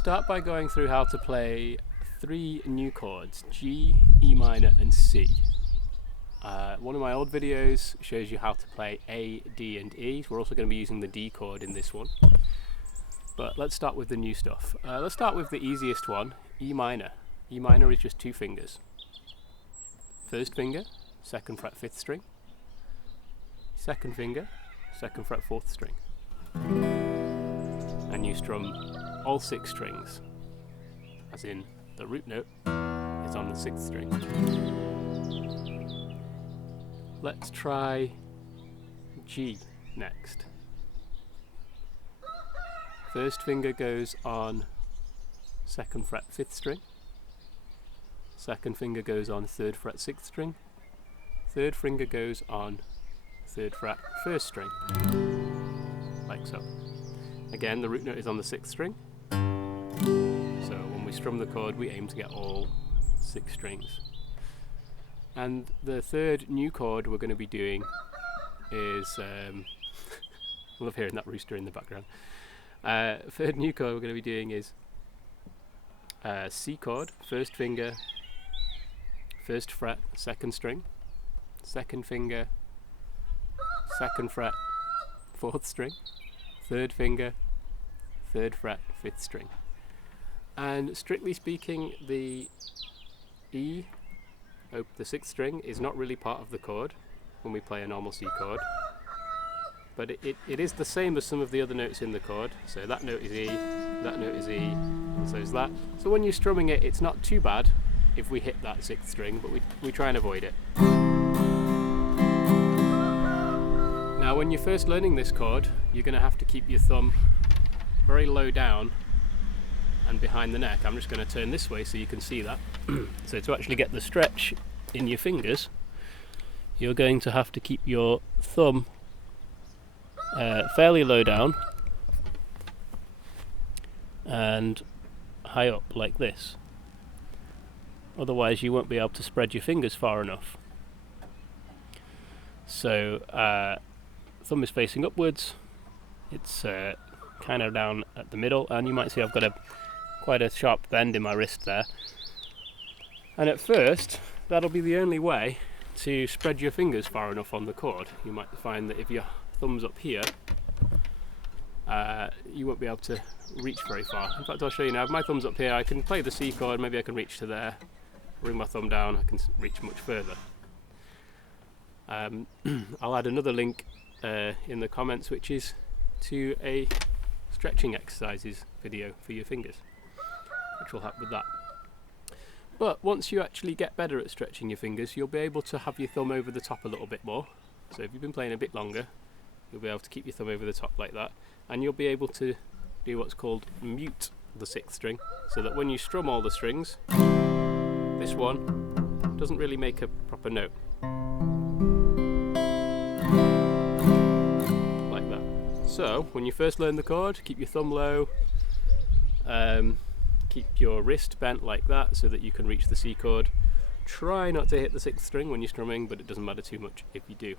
start by going through how to play 3 new chords, G, E minor and C. One of my old videos shows you how to play A, D and E. We're also going to be using the D chord in this one. But let's start with the new stuff. Let's start with the easiest one, E minor. E minor is just 2 fingers. First finger, 2nd fret 5th string. Second finger, 2nd fret 4th string. And you strum all 6 strings, as in the root note is on the 6th string. Let's try G next. First finger goes on 2nd fret 5th string. Second finger goes on 3rd fret 6th string. Third finger goes on 3rd fret 1st string, like so. Again, the root note is on the 6th string, so when we strum the chord we aim to get all 6 strings. And the third new chord we're going to be doing is, I love hearing that rooster in the background. Third new chord we're going to be doing is C chord, first finger, 1st fret, 2nd string, second finger, 2nd fret, 4th string, 3rd finger, 3rd fret, 5th string. And strictly speaking, the E, the 6th string, is not really part of the chord when we play a normal C chord. But it is the same as some of the other notes in the chord. So that note is E, that note is E, and so is that. So when you're strumming it, it's not too bad if we hit that 6th string, but we try and avoid it. Now when you're first learning this chord, you're going to have to keep your thumb very low down and behind the neck. I'm just going to turn this way so you can see that. So to actually get the stretch in your fingers, you're going to have to keep your thumb fairly low down and high up like this. Otherwise you won't be able to spread your fingers far enough. So thumb is facing upwards, it's kind of down at the middle, and you might see I've got quite a sharp bend in my wrist there. And at first that'll be the only way to spread your fingers far enough on the chord. You might find that if your thumb's up here, you won't be able to reach very far. In fact, I'll show you now. If my thumb's up here, I can play the C chord, maybe I can reach to there. Bring my thumb down, I can reach much further. I'll add another link in the comments, which is to a stretching exercises video for your fingers, which will help with that. But once you actually get better at stretching your fingers, you'll be able to have your thumb over the top a little bit more. So if you've been playing a bit longer, you'll be able to keep your thumb over the top like that, and you'll be able to do what's called mute the 6th string, so that when you strum all the strings, this one doesn't really make a proper note. Like that. So when you first learn the chord, keep your thumb low, keep your wrist bent like that so that you can reach the C chord. Try not to hit the 6th string when you're strumming, but it doesn't matter too much if you do.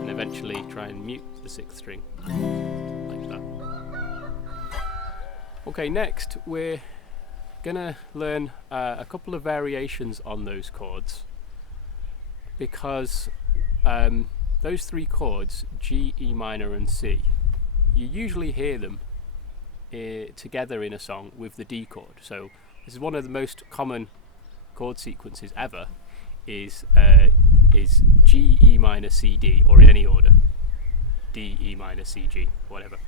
And eventually try and mute the 6th string, like that. Okay, next we're gonna learn a couple of variations on those chords, because those 3 chords, G, E minor and C, you usually hear them together in a song with the D chord. So this is one of the most common chord sequences ever, is G, E minor, C, D, or in any order, D, E minor, C, G, whatever.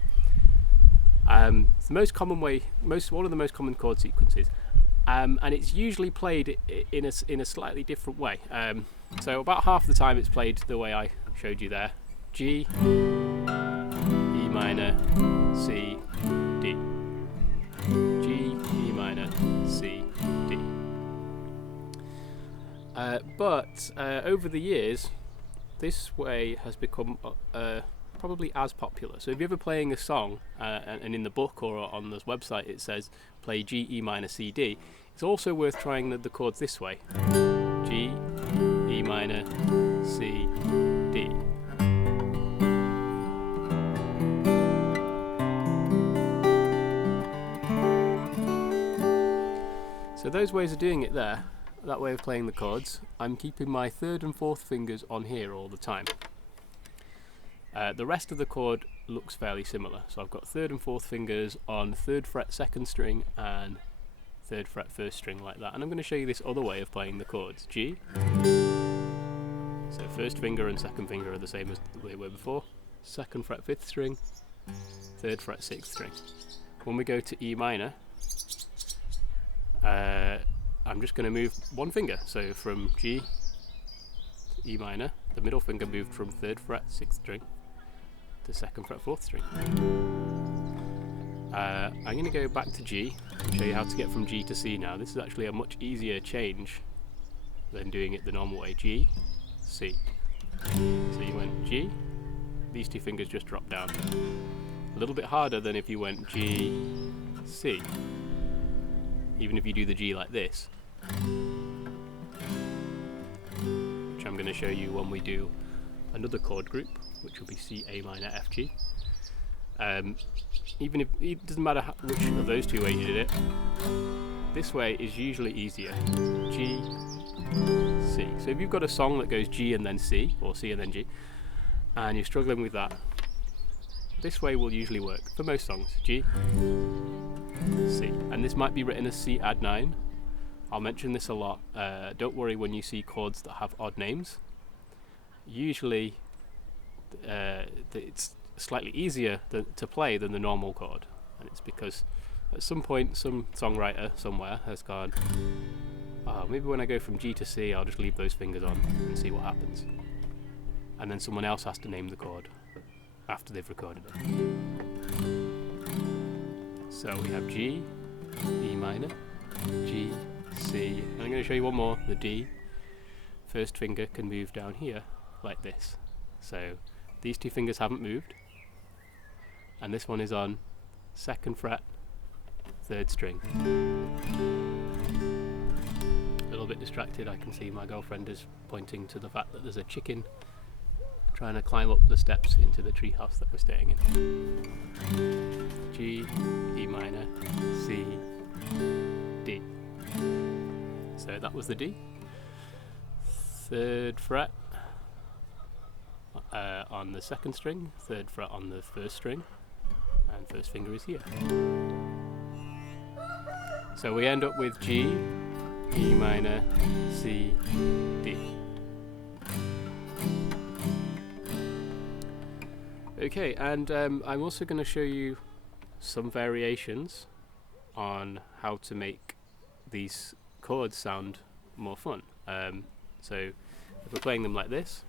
It's the most common way, one of the most common chord sequences, and it's usually played in a slightly different way. So about half the time it's played the way I showed you there: G, E minor, C, D. G, E minor, C, D. But over the years, this way has become probably as popular. So if you're ever playing a song and in the book or on this website it says play G, E minor, C, D, it's also worth trying the chords this way: G, E minor, C, D. So those ways of doing it there, that way of playing the chords, I'm keeping my third and fourth fingers on here all the time. The rest of the chord looks fairly similar, so I've got third and fourth fingers on 3rd fret 2nd string and 3rd fret 1st string like that. And I'm going to show you this other way of playing the chords. G, so 1st finger and 2nd finger are the same as they were before. 2nd fret 5th string, 3rd fret 6th string. When we go to E minor, I'm just going to move one finger, so from G to E minor, the middle finger moved from 3rd fret 6th string to 2nd fret 4th string. I'm going to go back to G and show you how to get from G to C now. This is actually a much easier change than doing it the normal way. G, C. So you went G, these two fingers just drop down. A little bit harder than if you went G, C. Even if you do the G like this, which I'm going to show you when we do another chord group, which will be C, A minor, F, G. Even if it doesn't matter which of those two ways you did it, this way is usually easier. G, C. So if you've got a song that goes G and then C, or C and then G, and you're struggling with that, this way will usually work for most songs. G, C. And this might be written as C add 9. I'll mention this a lot. Don't worry when you see chords that have odd names. Usually it's slightly easier to play than the normal chord, and it's because at some point some songwriter somewhere has gone, oh, maybe when I go from G to C I'll just leave those fingers on and see what happens, and then someone else has to name the chord after they've recorded it. So we have G, E minor, G, C, and I'm going to show you one more, the D. First finger can move down here like this. So these two fingers haven't moved, and this one is on 2nd fret, 3rd string. A little bit distracted, I can see my girlfriend is pointing to the fact that there's a chicken trying to climb up the steps into the treehouse that we're staying in. G, E minor, C, D. So that was the D. 3rd fret on the 2nd string, 3rd fret on the 1st string, and 1st finger is here. So we end up with G, E minor, C, D. Okay, and I'm also going to show you some variations on how to make these chords sound more fun. So if we're playing them like this,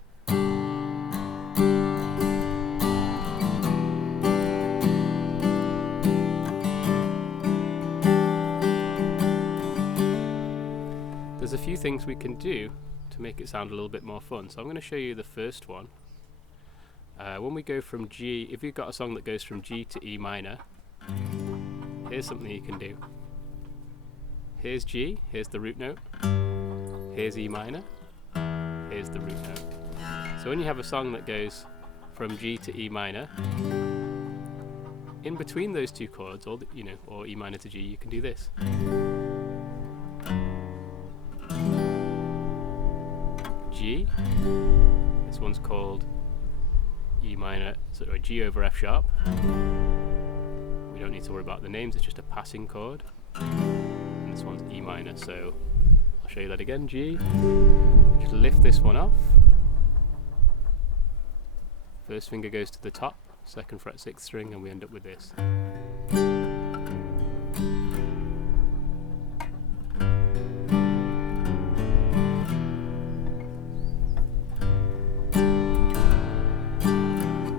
there's a few things we can do to make it sound a little bit more fun. So I'm going to show you the first one. When we go from G, if you've got a song that goes from G to E minor, here's something you can do. Here's G, here's the root note, here's E minor, here's the root note. So when you have a song that goes from G to E minor, in between those two chords, or or E minor to G, you can do this. G, this one's called E minor, or G over F sharp. We don't need to worry about the names, it's just a passing chord. And this one's E minor, so I'll show you that again. G, just lift this one off. First finger goes to the top, 2nd fret 6th string, and we end up with this.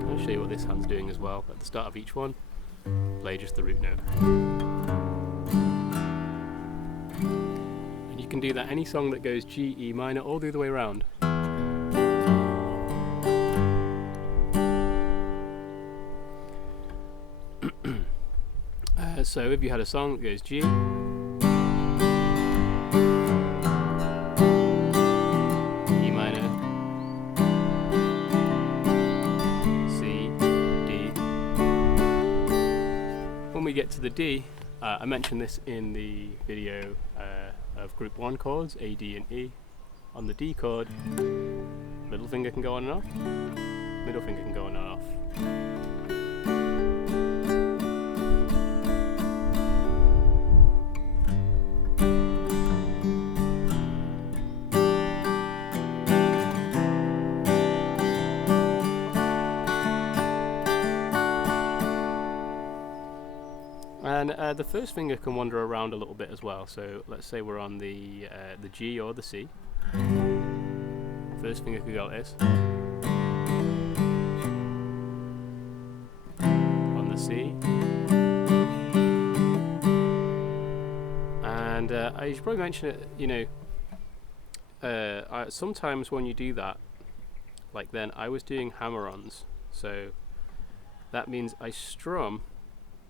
I'll show you what this hand's doing as well. At the start of each one, play just the root note. And you can do that any song that goes G, E minor, all the other way around. So if you had a song that goes G, E minor, C, D. When we get to the D, I mentioned this in the video of group 1 chords, A, D and E. On the D chord, middle finger can go on and off, middle finger can go on and off. And the first finger can wander around a little bit as well. So let's say we're on the G or the C. First finger could go like this. On the C. And I should probably mention it, you know, sometimes when you do that, like then, I was doing hammer-ons. So that means I strum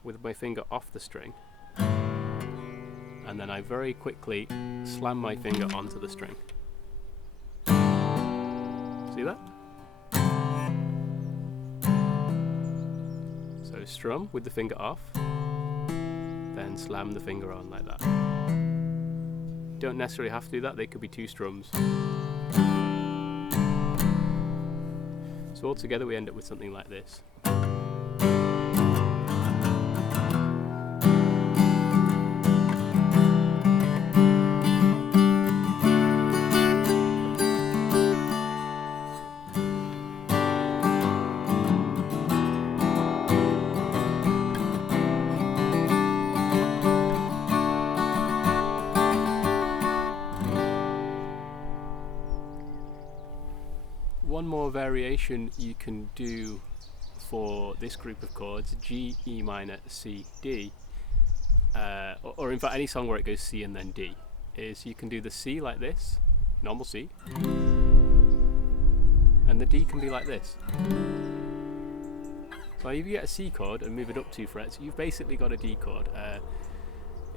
with my finger off the string, and then I very quickly slam my finger onto the string. See that? So strum with the finger off, then slam the finger on like that. Don't necessarily have to do that, they could be 2 strums. So altogether we end up with something like this. One more variation you can do for this group of chords, G, E minor, C, D, or in fact any song where it goes C and then D, is you can do the C like this, normal C, and the D can be like this. So if you get a C chord and move it up 2 frets, you've basically got a D chord.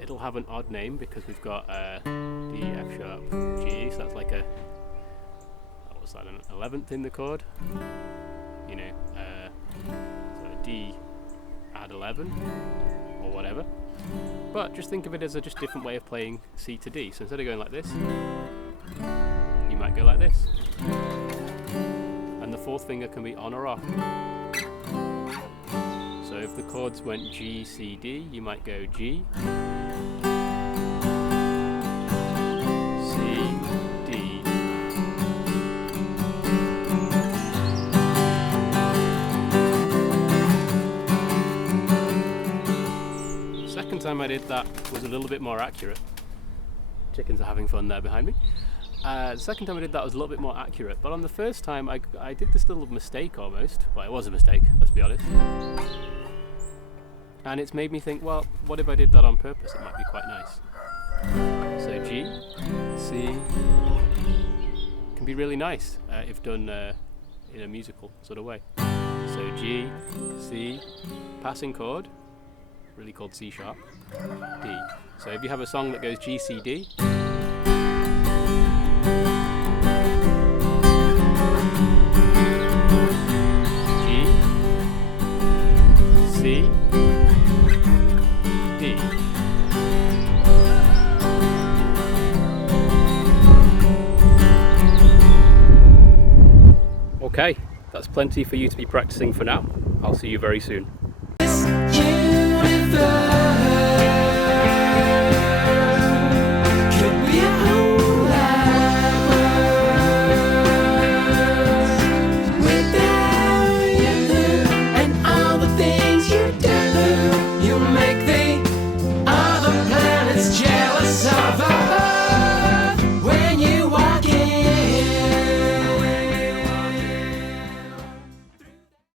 It'll have an odd name because we've got D, F sharp, G, so that's like a, what's that, an 11th in the chord, you know, so D add 11 or whatever, but just think of it as a just different way of playing C to D. So instead of going like this, you might go like this, and the 4th finger can be on or off. So if the chords went G, C, D, you might go G, time I did that was a little bit more accurate. Chickens are having fun there behind me. The second time I did that was a little bit more accurate, but on the first time I did this little mistake almost. Well, it was a mistake, let's be honest. And it's made me think, well, what if I did that on purpose? It might be quite nice. So G, C, can be really nice if done in a musical sort of way. So G, C, passing chord, really called C sharp, D. So if you have a song that goes G, C, D, G, C, D. Okay, that's plenty for you to be practicing for now. I'll see you very soon.